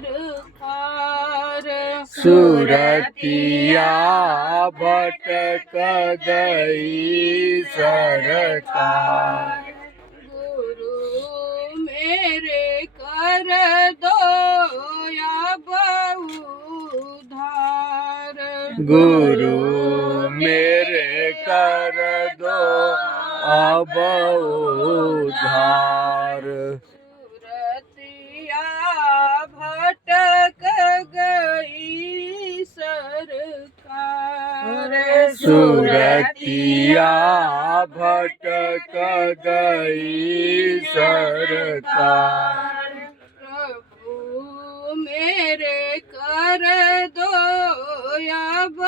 सरकार। सुरतिया भटक गई सरकार। गुरु मेरे कर दो अब उधार। गुरु मेरे कर दो अब उधार। सुरतिया भटक गई सरकार। सुरतिया भटक गई सरकार। प्रभु मेरे कर दो अब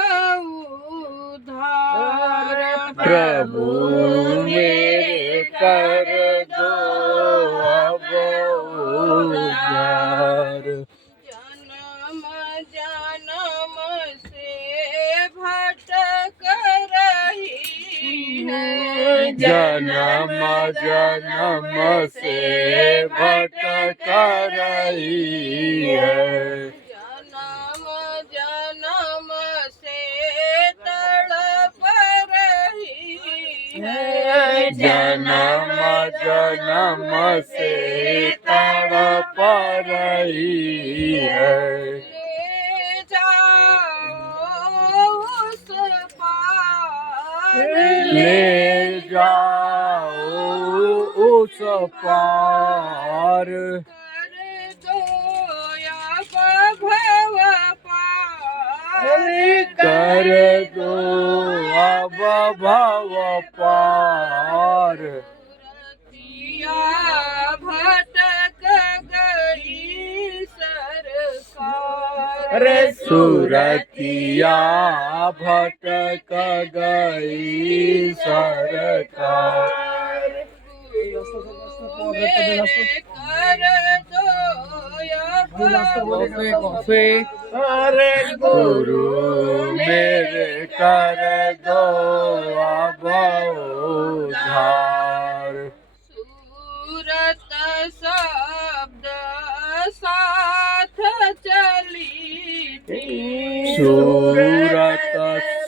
उधार। प्रभु मेरे कर दो अब उधार। जन्म जन्म से भटक रही है। जन्म जन्म से भटक रही है। जन्म जन्म से तड़प रही है। जन्म जन्म से तड़प रही है। ले जाओ उस पार। ले जाओ उस पार। कर दो अब भव पार। कर दो अब भव पार। सुरतिया भटक गई सरकार। सुरतिया भटक गई सरकार। गुरु मेरे कर दो अब अरे गुरु मेरे कर दो अब उधार। सूरत शब्द साथ चली थी। सूरत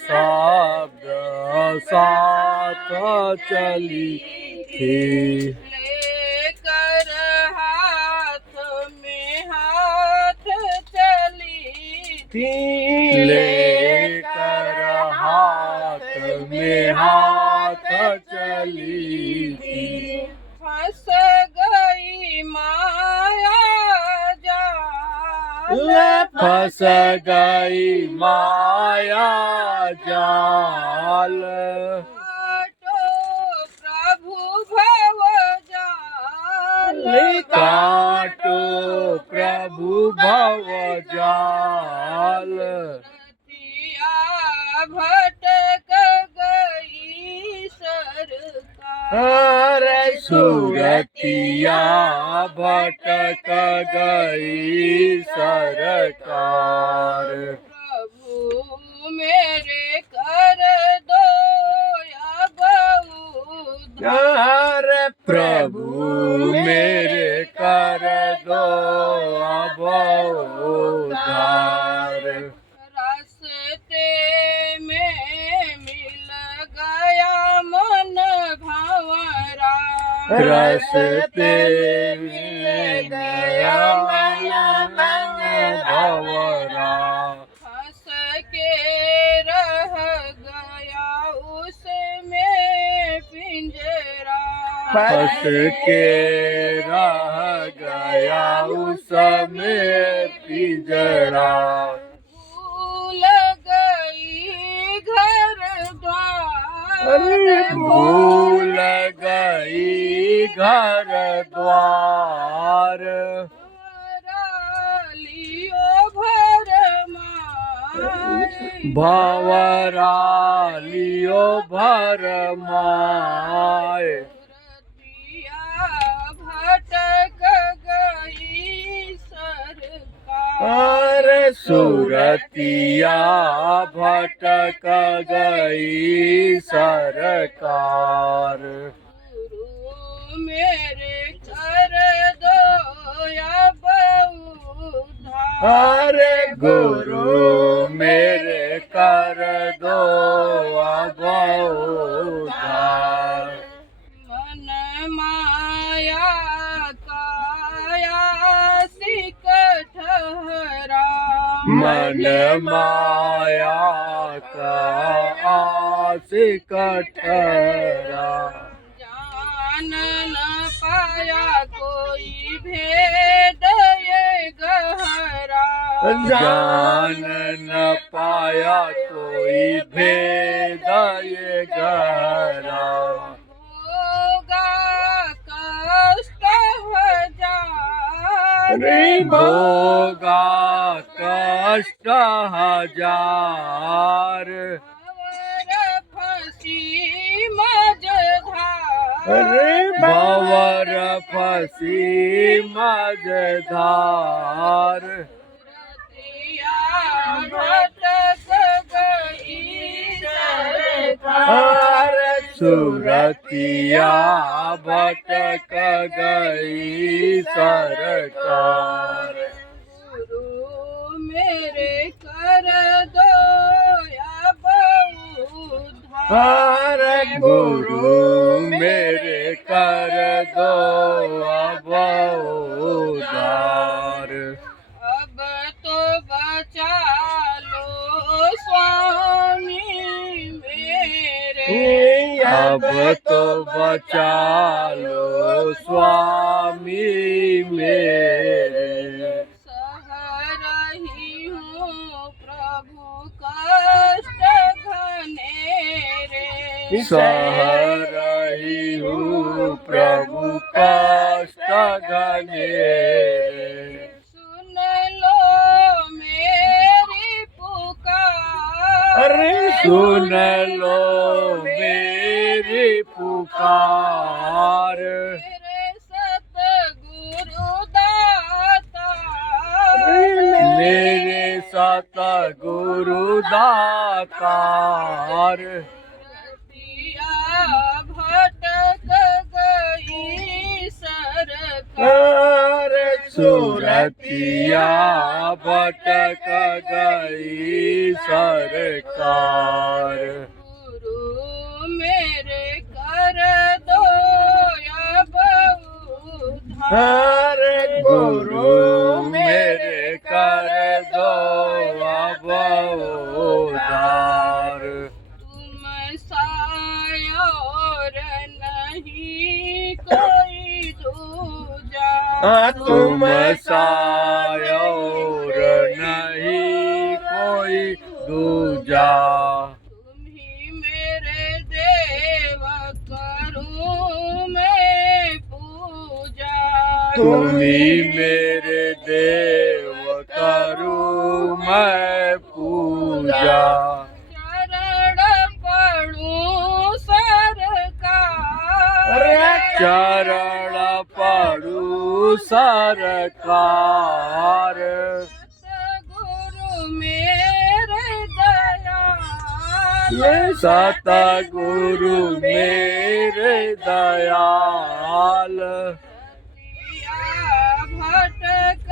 शब्द साथ चली थी। लेकर हाथ में हाथ चली थी। लेकर हाथ में हाथ चली थी। फंस गई माया जाल। फंस गई माया जाल। काटो प्रभु भव जाल। काटो प्रभु भव जाल। सुरतिया भटक गई सरकार। सुरतिया भटक गई सरकार। प्रभु मेरे कर दो अब उधार। प्रभु मेरे कर दो अब उधार। रास्ते में मिल गया मन भंवरा। रास्ते में गया मन भंवरा। फंस के रह गया उसमें पिंजरा। फंस के रह गया उसमें पिंजरा। भूल गई घर द्वार। भूल गई घर द्वार। लियो भर माय। भंवरा लियो भर माय। सुरतिया भटक गई सरकार। सुरतिया भटक गई सरकार। गुरु मेरे कर दो अब उधार। अरे गुरु मेरे कर दो अब उद्धार। मन माया काया सिक ठहरा, मन माया का आशिक ठहरा। जान न पाया कोई भेद ये गहरा, जान न पाया कोई भेद ये गहरा। होगा कष्ट हजार, भोगा कष्ट हजार। भंवर फंसी मझधार, भंवर फंसी मझधार। रतिया भटक गई सरकार, सुरतिया भटक गई सरकार। गुरु मेरे कर दो अब उद्धार, गुरु मेरे कर दो अब उद्धार। अब तो बचा लो स्वामी मेरे, अब तो बचा लो स्वामी मेरे। सह रही हूँ प्रभु कष्ट घनेरे, सह रही हूँ प्रभु कष्ट घनेरे। सुन लो मेरी पुकार, सुन लो मेरी पुकार। मेरे सतगुरु दाता, मेरे सतगुरु दातार। रतिया भटक गई सरकार, सुरतिया भटक गई सरकार। गुरु मेरे कर दो अब उद्धार, गुरु मेरे कर दो अब उद्धार। तुम साया और नहीं कोई दूजा, तुम साया और नहीं कोई दूजा। तुम ही मेरे देव करूं मैं पूजा, तुम ही मेरे देव करूं मैं पूजा। चरण पड़ूं सरकार, चरण पड़ू सरकार। सतगुरु मेरे दयाल, सतगुरु मेरे दयाल। रतिया भटक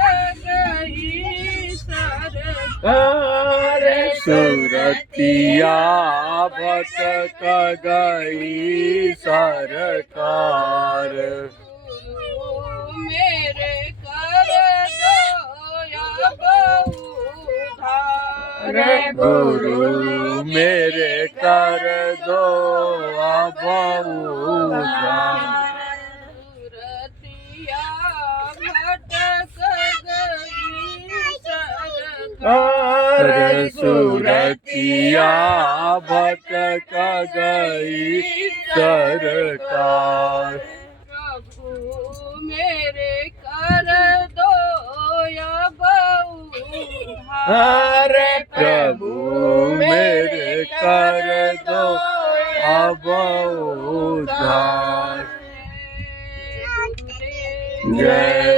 गई सरकार, सुरतिया भटक गई सरकार। गुरु मेरे कर दो अब उद्धार, गुरु मेरे कर दो अब उद्धार। रतिया भटक गई सरकार, सुरतिया भटक गई सरकार। प्रभु मेरे कर दो अब उद्धार, प्रभु मेरे कर दो अब उद्धार। जय